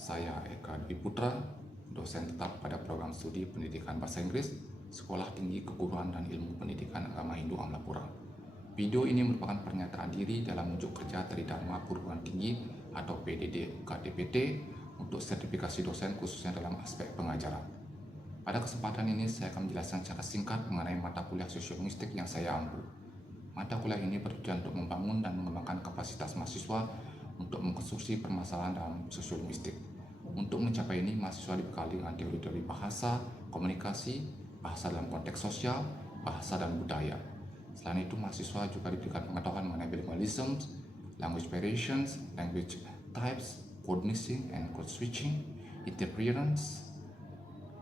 Saya Eka Dwi Putra, dosen tetap pada program studi pendidikan bahasa Inggris, Sekolah Tinggi Keguruan dan Ilmu Pendidikan Agama Hindu Amlapura. Video ini merupakan pernyataan diri dalam unjuk kerja Tridharma Perguruan Tinggi atau PDD KDPT untuk sertifikasi dosen khususnya dalam aspek pengajaran. Pada kesempatan ini saya akan menjelaskan secara singkat mengenai mata kuliah sosiolinguistik yang saya ambil. Mata kuliah ini bertujuan untuk membangun dan mengembangkan kapasitas mahasiswa untuk mengkonstruksi permasalahan dalam sosiolinguistik. Untuk mencapai ini, mahasiswa dibekali dengan teori-teori bahasa, komunikasi, bahasa dalam konteks sosial, bahasa dan budaya. Selain itu, mahasiswa juga diberikan pengetahuan mengenai bilingualism, language variations, language types, code mixing and code switching, interference.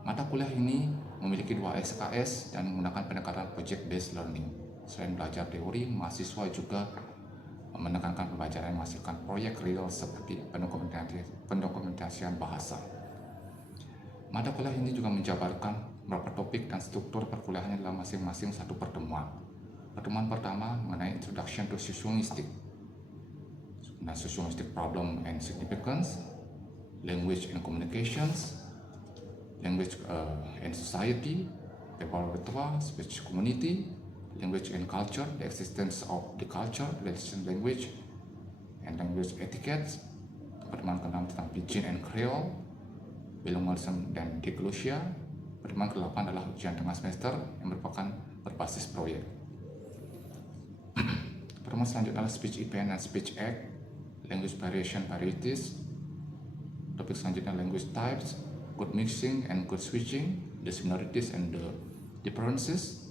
Mata kuliah ini memiliki 2 SKS dan menggunakan pendekatan project-based learning. Selain belajar teori, mahasiswa juga menekankan pembelajaran yang menghasilkan proyek real seperti pendokumentasian bahasa. Mata kuliah ini juga menjabarkan beberapa topik dan struktur perkuliahannya dalam masing-masing satu pertemuan. Pertemuan pertama mengenai Introduction to Sociolinguistics, Sociolinguistic Problem and Significance, Language and Communications, Language and Society, Verbal Repertoire, Speech Community, Language and Culture, the existence of the culture, relation language, and language etiquette. Pertemuan ke-6 tentang Pidgin and Creole, bilingualism dan diglosia. Pertemuan ke-8 adalah ujian tengah semester yang merupakan berbasis proyek. Pertemuan selanjutnya adalah Speech Event and Speech Act, Language Variation Varieties. Topik selanjutnya Language Types, Code Mixing and Code Switching, the similarities and the differences,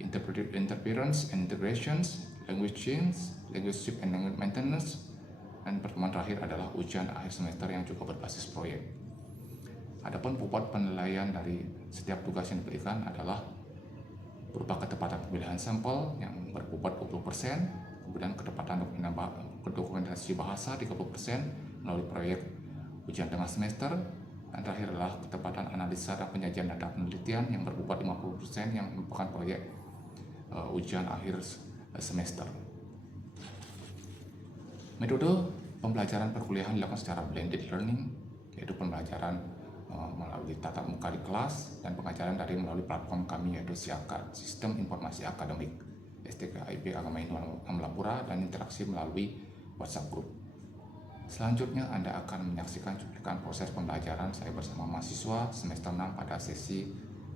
interference and integrations, language change, language shift and language maintenance, dan pertemuan terakhir adalah ujian akhir semester yang juga berbasis proyek. Adapun bobot penilaian dari setiap tugas yang diberikan adalah berupa ketepatan pemilihan sampel yang berbobot 20%, kemudian ketepatan dokumentasi bahasa 30% melalui proyek ujian tengah semester, dan terakhir adalah ketepatan analisa dan penyajian data penelitian yang berbobot 50% yang merupakan proyek ujian akhir semester. Metode pembelajaran perkuliahan dilakukan secara blended learning, yaitu pembelajaran melalui tatap muka di kelas dan pengajaran daring melalui platform kami yaitu SIAKAD, Sistem Informasi Akademik, STKIP Agama Hindu Amlapura, dan interaksi melalui WhatsApp Group. Selanjutnya Anda akan menyaksikan cuplikan proses pembelajaran saya bersama mahasiswa semester 6 pada sesi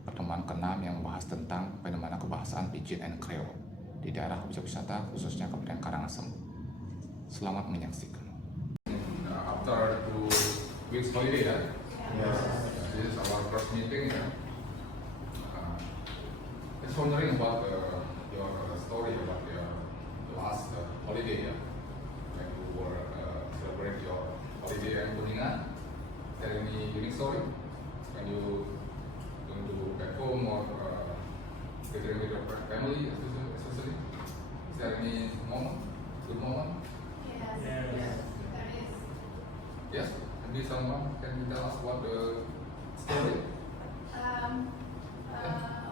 pertemuan ke-6 yang membahas tentang fenomena kebahasaan Pidgin and Creole di daerah objek wisata khususnya Kabupaten Karangasem. Selamat menyaksikan. After 2 weeks holiday, yeah? Yes. This is our first meeting. Just wondering about your story about your last holiday, yeah? When you were celebrating your holiday in Kuningan. Is there any unique story when you going to back home or gathering with your family, especially? Is there any moment, good moment? Yes, there is. Yes, maybe someone can tell us what the story.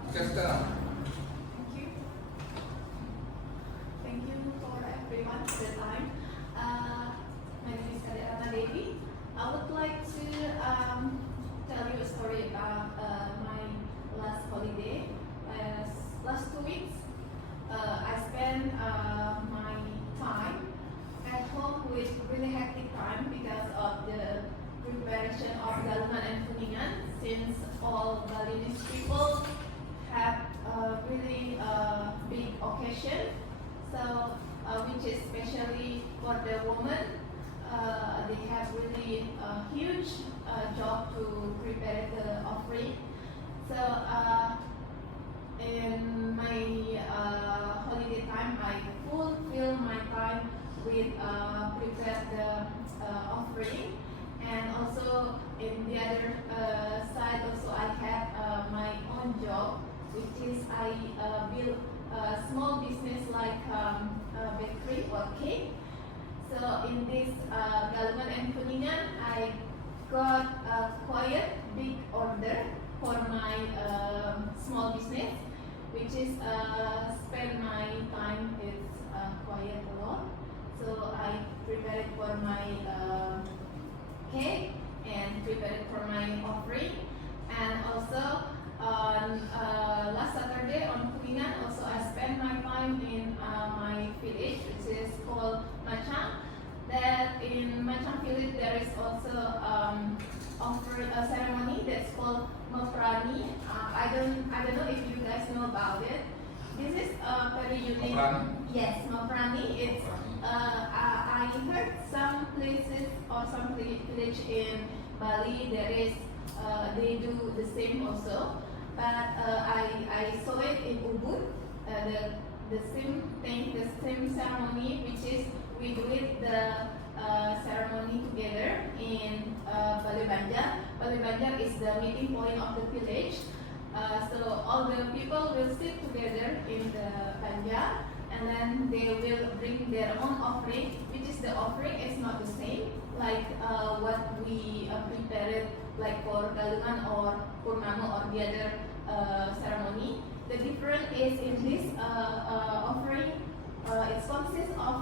You can start. Thank you. Thank you for everyone for the time. My name is Kadek Devi. I would like to tell you a story about my last holiday. Last 2 weeks, I spent my time at home with really hectic time because of the preparation of Daluman and Kuningan, since all Balinese people have a really big occasion, so which is especially for the women, they have really a huge job to prepare the offering. So in my holiday time, I fulfill my time with prepare the offering, and also in the other side also I have my own job, which is I build a small business like bakery or cake. So in this Daluman and Kuningan, I got a quite big order for my small business, which is spend my time is quite a lot. So I prepared for my cake time in my village, which is called Machang. That in Machang village there is also offer a ceremony that's called Mafrani. I don't know if you guys know about it. This is very unique. Mafrani? Yes, Mafrani. It's I heard some places or some village in Bali there is they do the same also, but I saw it in Ubud. The same thing, the same ceremony, which is we do it the ceremony together in Balai Banjar. Balai Banjar is the meeting point of the village. So all the people will sit together in the Banjar, and then they will bring their own offering, which is the offering is not the same like what we prepared like for Galungan or Purnama or the other ceremony. The difference is in this offering, it consists of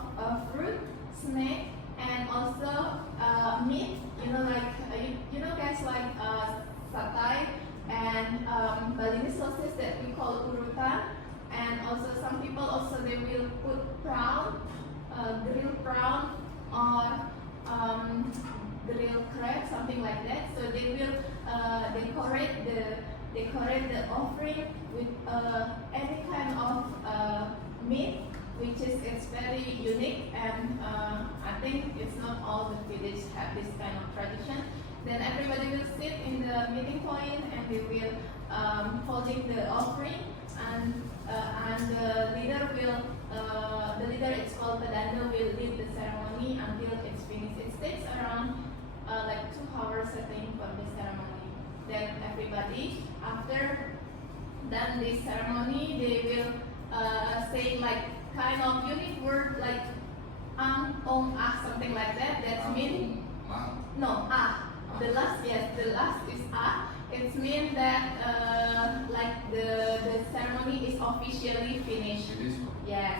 fruit, snake, and also meat. You know, like you know, guys, like satay and Balinese sausage that we call urutan, and also some people also they will put prawn, grilled prawn, or grilled crab, something like that. So they will decorate the offering with any kind of meat, which is it's very unique, and I think it's not all the villages have this kind of tradition. Then everybody will sit in the meeting point and they will holding the offering, and the leader it's called Pedanda will lead the ceremony until it's finished. It takes around like 2 hours I think for the ceremony. Then everybody after done this ceremony they will say like kind of unique word like something like that. That means no the last is it means that like the ceremony is officially finished. Yes.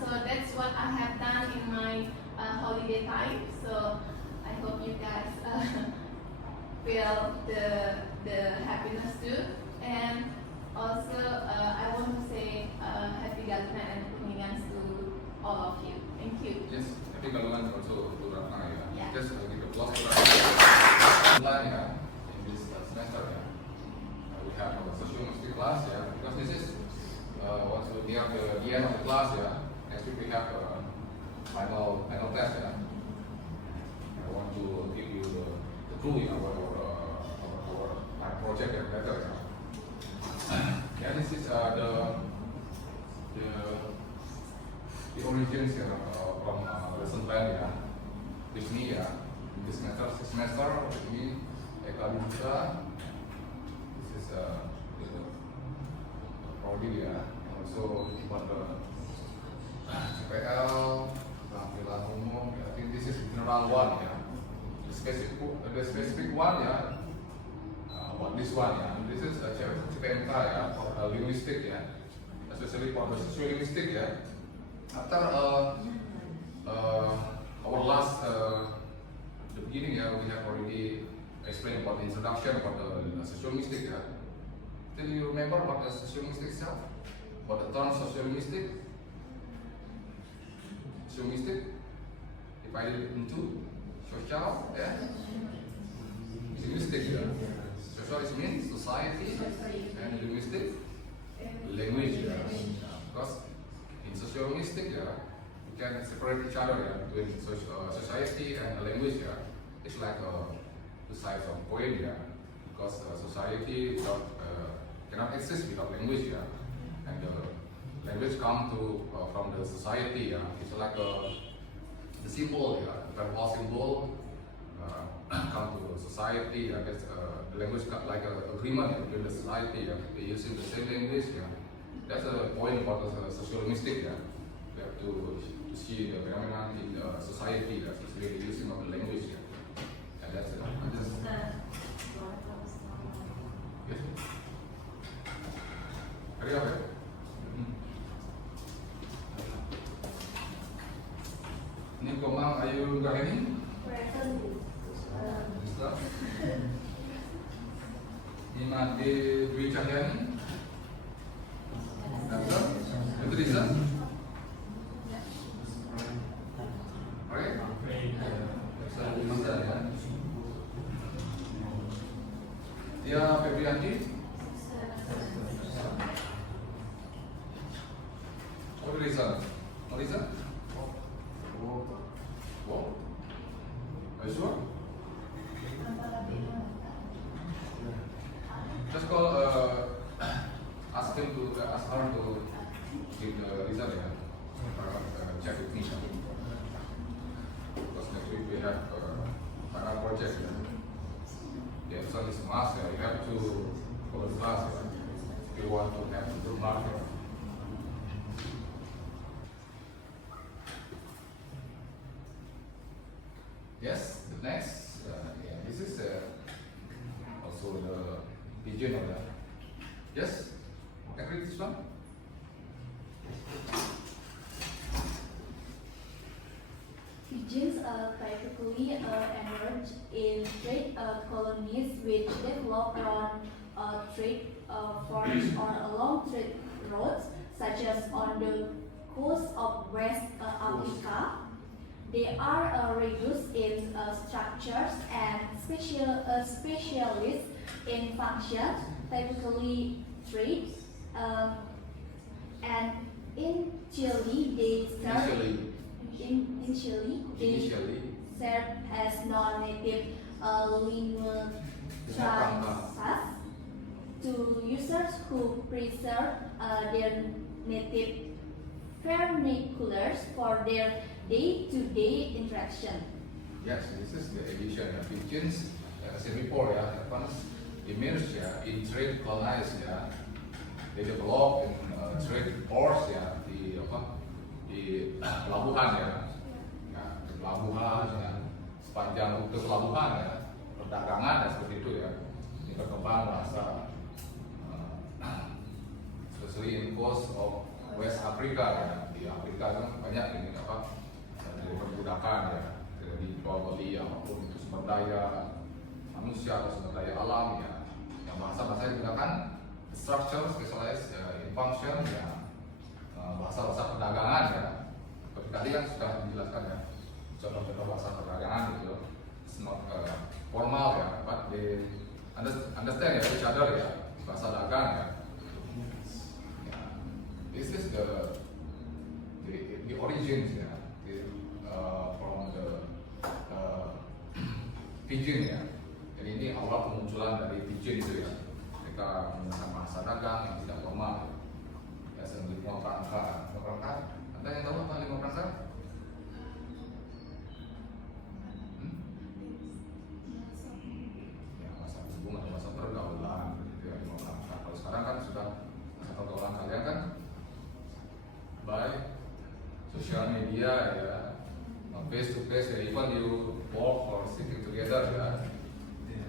So that's what I have done in my holiday time. So I hope you guys feel the happiness too. And also I want to say happy Galungan and Kuningan to all of you. Thank you. Yes, happy Galungan also to Ratna. Yeah. Just give applause to Ratna. In this semester, we have a social history class, because this is once we near the end of the class, next week we have a final test, I want to give you the clue, my project and better, this is the origins from lesson plan, with me, this semester with me, Eka Lusa. This is Prodi, and also for the CPL, Tampilan Umum. I think this is general one, The specific one, what this one, This is CPMK, for linguistic, especially for the social linguistic, After our last, the beginning, we have already explained about the introduction about the sociolinguistic. Do you remember about the sociolinguistic itself? About the term sociolinguistic? Sociolinguistic divided into social, linguistic. Social is means society, and linguistic, language. Because in sociolinguistic, you can separate each other between society and language. It's like two sides of coin, because society without, cannot exist without language, and the language come to from the society. It's like the symbol, the verbal symbol come to society. That's the language like an agreement between the society. They using the same language. That's a point about the sociolinguistic. We have to see the phenomenon in society, especially the using of the language. And that's it. Yes. Hari apa? Ini Komang Ayu Gaheni. Ini Made Dwi Cahyani. Menteri. listen? Alright? Bisa listen ya. Dia Febrianti. Coba listen. Mau listen? Wow. Are you sure? Just call, ask her to give the result ya. Check with me. Because next week we have final project. The result is must. You have to follow the class. If you want to have a good mark. Yes, the next, yeah, this is also the pigeon of that. Yes, can read this one? Pigeons typically emerge in trade colonies which develop around trade forts or along trade roads, such as on the coast of West Africa. They are reduced in structures and specialists in function, typically traits, and initially they serve Initially. serve as non-native lingual transas to users who preserve their native vernaculars for their day-to-day interaction. Yes, this is the edition of pigeons. As I said before, ya, advanced emerged ya, in trade colonies ya. They develop in trade ports ya, di pelabuhan ya. Ya, di pelabuhan ya, sepanjang rute pelabuhan ya, perdagangan ya, seperti itu ya. Ini berkembang bahasa especially in coast of West Africa ya. Di Afrika kan banyak ini apa dari perbudakan ya, dari jual beli apapun itu sumber daya manusia atau sumber daya alam ya. Yang bahasa-bahasa yang digunakan structure specialized in function ya, bahasa-bahasa perdagangan ya. Seperti tadi yang sudah dijelaskan ya, contoh-contoh bahasa perdagangan gitu. It's not formal ya, but they understand ya each other ya, bahasa dagang ya. This is the origins ya, from the pigeon ya. Jadi ini awal kemunculan dari pigeon itu ya. Mereka menggunakan bahasa dagang yang tidak formal. Ya, seperti lima perangkat. Anda yang tahu apa lima perangkat? Ya, masa hubungan, masa pergaulan, gitu ya, lima perangkat. Kalau sekarang kan sudah masa pergaulan kalian kan by social media ya, face to face ya, even you walk or sitting together ya.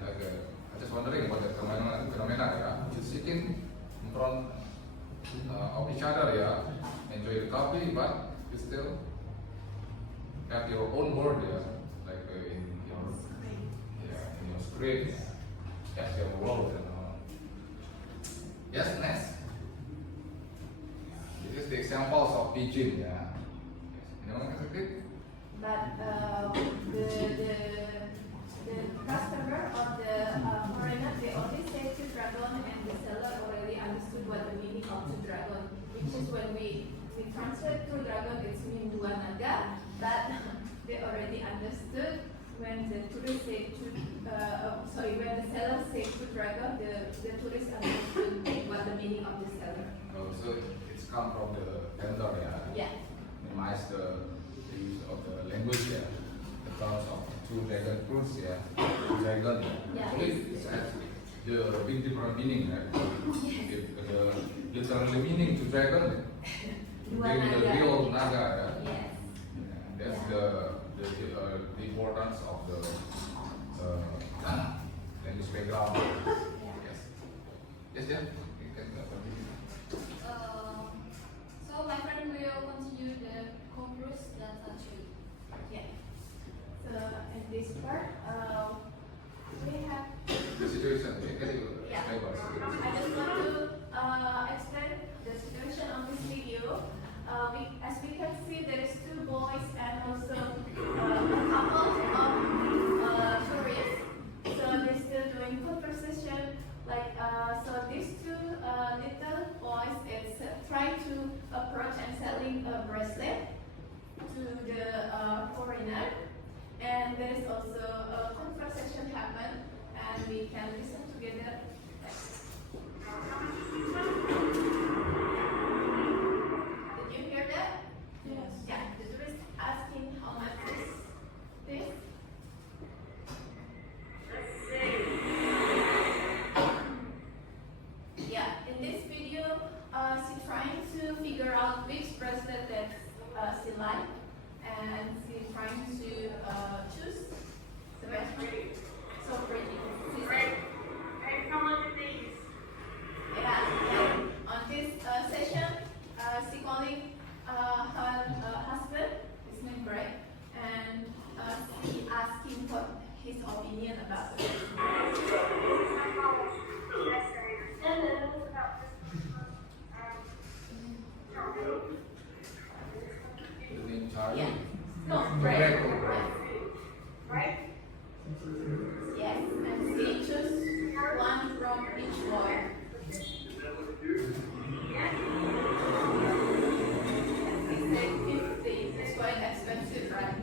Like, I just wondering about the phenomena ya. You sitting in front of each other ya, enjoy the coffee, but you still have your own world ya, like in your screen, ya, your world. Yes, next. This is the examples of pigeon ya. Anyone can repeat? But the customer or the foreigner, they only say two dragon, and the seller already understood what the meaning of two dragon, which is when we translate two dragon, it's mean dua naga, but they already understood when the tourist say when the seller say two dragon, the tourist understood what the meaning of the seller. Oh, so it's come from the vendor ya. Yeah. Minimize the use of the language ya. The terms of two dragon fruits ya. Two dragon ya. Yeah. Actually, it has the big different meaning right? If the literal meaning to dragon, Dua bring the naga. real naga ya. Yes. That's the importance of the language background. Yes. Yes, yeah. You can continue. So my friend will continue the chorus data tree. Yeah. So in this part, we have. The situation, can you Yeah. explain what the situation? I just want to explain the situation on this video. she likes, and she's trying to choose the best one. So pretty. She said. Yeah, and on this session, she calling her husband, his name Greg, and she asking for his opinion about it. The name Charlie. Yeah. No, Greg. Greg. Yes, and she choose one from each boy. He said 50. It's quite expensive, right?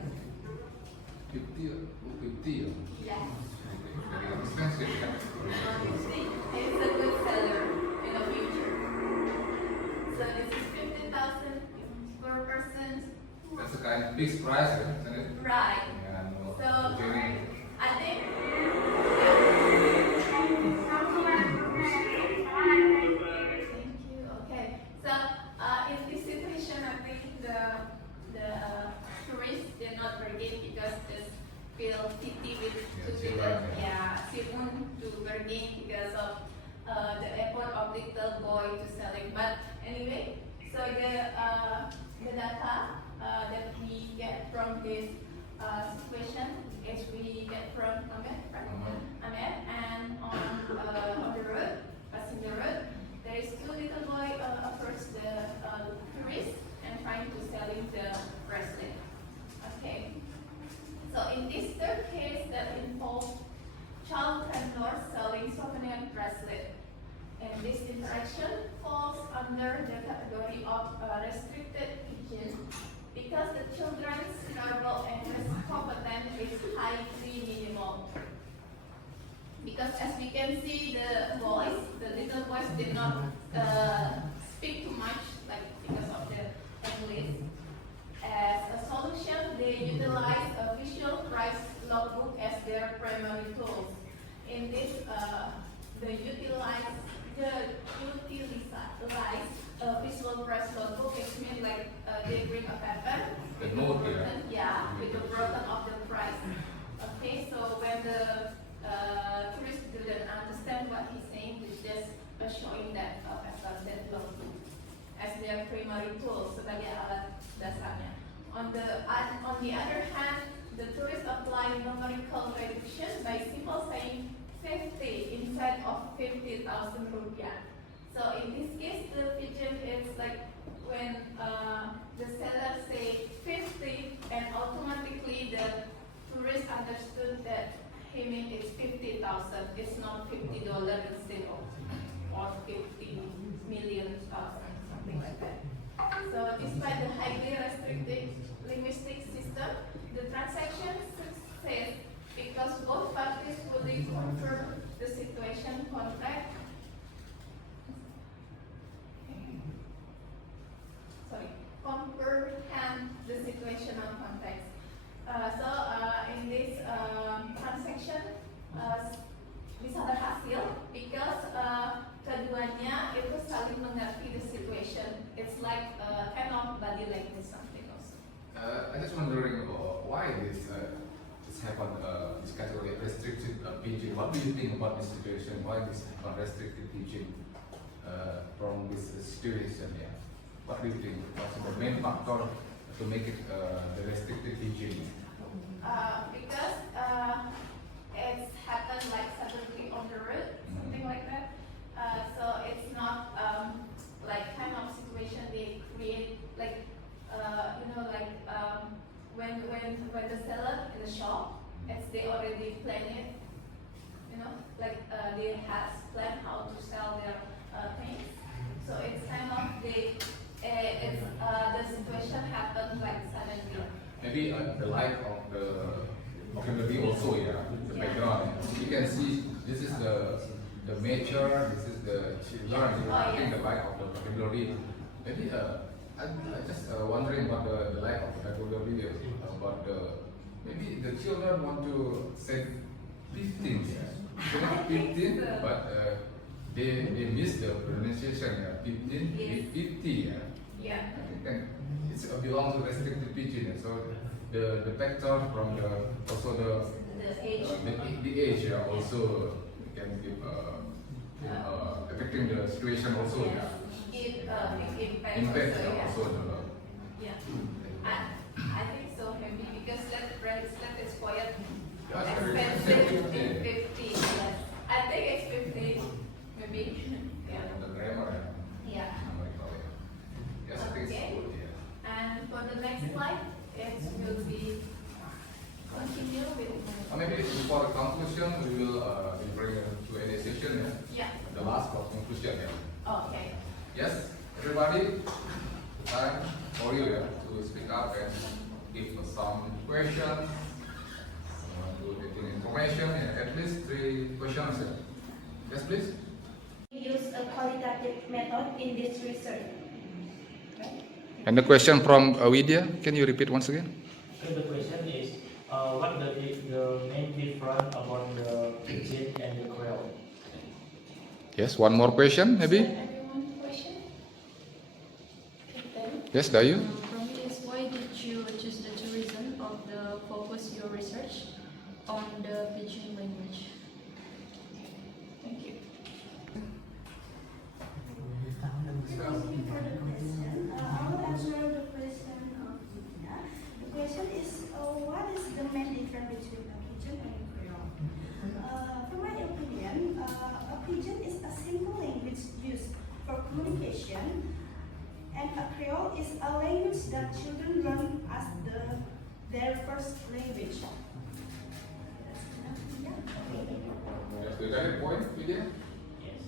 50. Yeah. Very expensive. Yeah. It's a good seller in the future. So this is 50,000 per person. That's a kind of fixed price, isn't it? Right. Yeah, no. So Jerry. I think thank you. Okay. So in this situation, I think the tourists they're not bargain because they feel pity with she won't do bargain because of the effort of little boy to selling. But anyway, so the data that we get from this situation is we get from Ahmed, right? Ahmed, and on the road, passing the road, there is two little boy approach the tourist and trying to selling the bracelet. Okay. So in this third case that involves child vendor selling souvenir bracelet, and this interaction falls under the category of restricted teaching because the children's verbal and risk competence is highly minimal. Because as we can see, the little boys did not speak too much, like because of the English. As a solution, they utilize a visual price logbook as their primary tools. In this, they utilize a visual price logbook. It means like they bring a paper. The note, Yeah, with the breakdown of the price. Okay, so when the tourist didn't understand what he's saying, they just showing that paper, that logbook as their primary tool sebagai alat dasarnya. On the other hand, the tourist apply numerical reduction by simple saying 50 instead of 50,000 rupiah. So in this case, the pigeon is like when the seller say 50, and automatically the tourist understood that he meant it's 50,000. It's not $50 instead of or 50 million thousand, something like that. So despite the highly restricted linguistic system, the transaction success because both parties fully confirm the situation contract. Comprehend the situational context. In this transaction bisa berhasil because keduanya itu saling mengerti the situation. It's like kind of body language something also. I just wondering why this happened, this category restricted teaching. What do you think about this situation? Why this happened, restricted teaching from this situation? Yeah. What do you think? What's the main factor to make it the restricted teaching? Because it's happened like suddenly on the road, something like that. So it's not like kind of situation they create like when the seller in the shop, it's they already plan it, like they has planned how to sell their things. So it's kind of the situation happened like suddenly. Maybe the lack of the vocabulary also, yeah, the background. You can see this is the major, this is the children. I think the lack of the vocabulary. Maybe I just wondering about the lack of the vocabulary. About maybe the children want to say 15, yeah, 15, but they miss the pronunciation. Yeah, 15, Yes. 50, yeah. Yeah. I think it's belongs to restricted pidgin. So the factor from the also The age. the age also can give affecting the situation also. It impacts Impact also, yeah. also the Yeah. I think so, maybe because that bracelet is quite Yeah, it's very expensive. expensive. 50, yes. I think it's 50, maybe. Yeah. the grammar. Yeah. Yes, I think it's Okay. good. Yeah. And for the next slide, it will be continue with. Maybe before the conclusion, we will bring a Q&A session. Yeah. The last for conclusion. Okay. Yes, everybody, time for you to speak up and give some questions, to getting information. At least 3 questions. Yes, please. Use a qualitative method in this research. And the question from Widya, can you repeat once again? Okay, the question is, what the main difference about the pidgin and the creole? Yes, one more question maybe. Everyone question? Yes, Dayu. From me is why did you choose the tourism of the focus your research on the pidgin language? Thank you. Thank you for the question. I will answer the question of Vidya. The question is, what is the main difference between a pidgin and a creole? From my opinion, a pidgin is a simple language used for communication, and a creole is a language that children learn as their first language. That's enough, yeah. Yes, do you got a point, Vidya? Yes.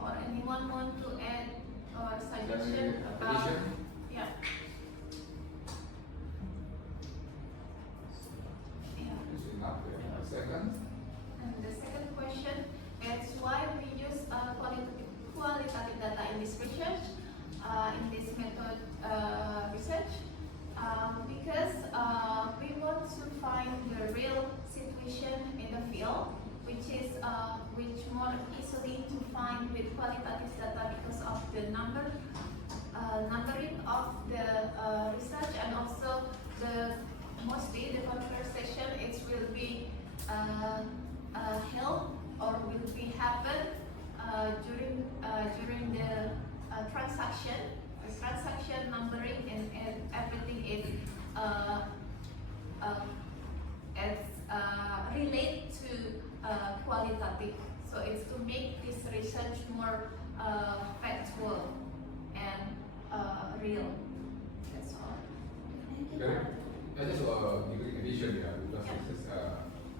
Or anyone want to add or suggestion Any about? addition? Yeah. Yeah. Is enough. Second. And the second question is why we use qualitative data in this research, in this method research, because we want to find the real situation in the field, which is which more easily to find with qualitative data because of the numbering of the research, and also mostly the conversation it will be held or will be happen during the transaction numbering and everything is relate to qualitative. So it's to make this research more factual and real. That's all. Okay. I just give addition because this is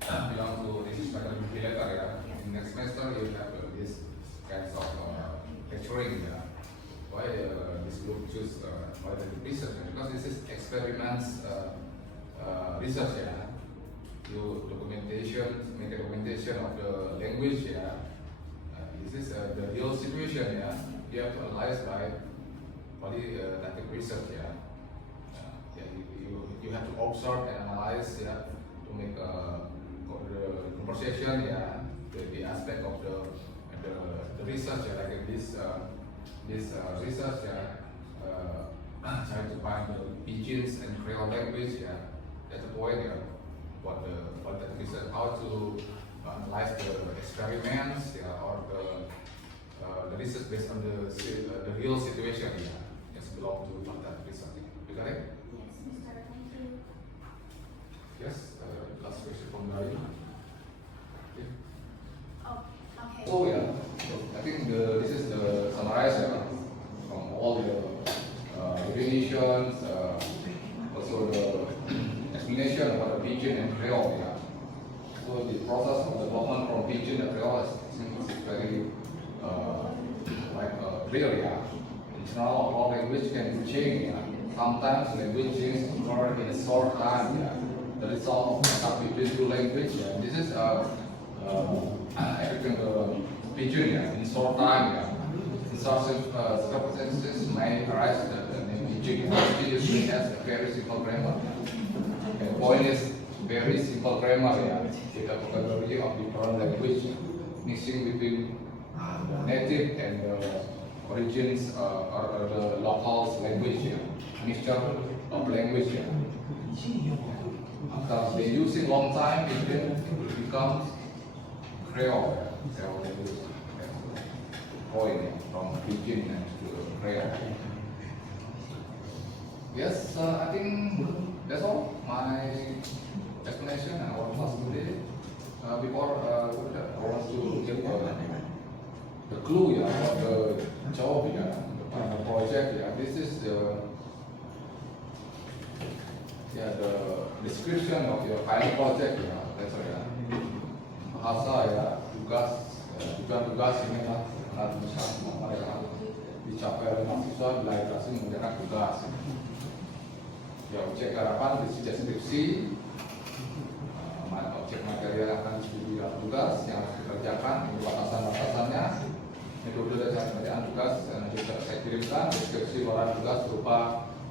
belong to this is academic later. In next semester you have this kinds of lecturing. Why this group choose qualitative research? Because this is experiments research. You documentation, make a documentation of the language. This is the real situation. You have to analyze by qualitative research. You have to observe and analyze. To make the conversation. The aspect of the research. Like this research. Trying to find the pidgins and creole language. That's the point. What the research, how to analyze the experiments, or the research based on the real situation. It's belong to that research. You got it? Yes, Mr. Thank you. Yes. Last question from Dari. Okay. Oh, okay. So I think this is the summarize from all the definitions, also the explanation about the pidgin and creole. So the process of development from pidgin and creole is very real. Internal all language can change. Sometimes language change occur in a short time. The result of contact between two language. This is African pidgin in short time. In such circumstances may arise the name pidgin. Pidgin usually has a very simple grammar. The point is very simple grammar. With a vocabulary of different language mixing between the native and the origins or the local language, mixture of language. After they use it long time, it then becomes Creole. Creole language. Going from Pidgin to Creole. Yes, I think that's all my explanation and our class today. Before I want to give the clue about the job, the project. This is the description of your final project. That's bahasa tugas ini lah bisa dicapai oleh mahasiswa bila berhasil mengerjakan tugas. Objek harapan deskripsi, objek material yang akan disetujui dalam tugas yang harus dikerjakan, ini batasan-batasannya, metode dan pengerjaan tugas yang juga saya kirimkan, deskripsi luaran tugas berupa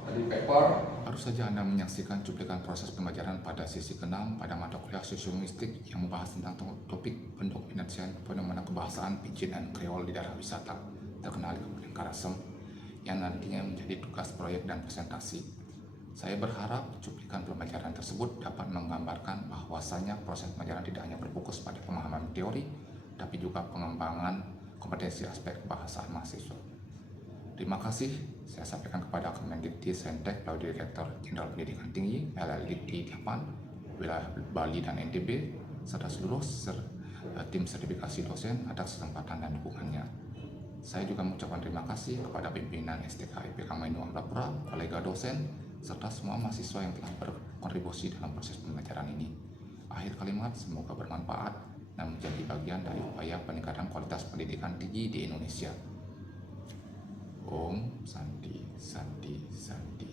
tadi paper. Baru saja Anda menyaksikan cuplikan proses pembelajaran pada sesi ke-6 pada mata kuliah sosiolinguistik yang membahas tentang topik pendokumentasian fenomena kebahasaan Pidgin dan Creole di daerah wisata terkenal di Kabupaten Karawang yang nantinya menjadi tugas proyek dan presentasi. Saya berharap cuplikan pembelajaran tersebut dapat menggambarkan bahwasanya proses pembelajaran tidak hanya berfokus pada pemahaman teori, tapi juga pengembangan kompetensi aspek kebahasaan mahasiswa. Terima kasih saya sampaikan kepada Kemendikti Saintek melalui Direktur Jenderal Pendidikan Tinggi LLDikti 8 wilayah Bali dan NTB serta seluruh tim sertifikasi dosen atas kesempatan dan dukungannya. Saya juga mengucapkan terima kasih kepada pimpinan STK IPK Mahindo Amlapura, kolega dosen, serta semua mahasiswa yang telah berkontribusi dalam proses pembelajaran ini. Akhir kalimat, semoga bermanfaat dan menjadi bagian dari upaya peningkatan kualitas pendidikan tinggi di Indonesia. Om Santi Santi Santi.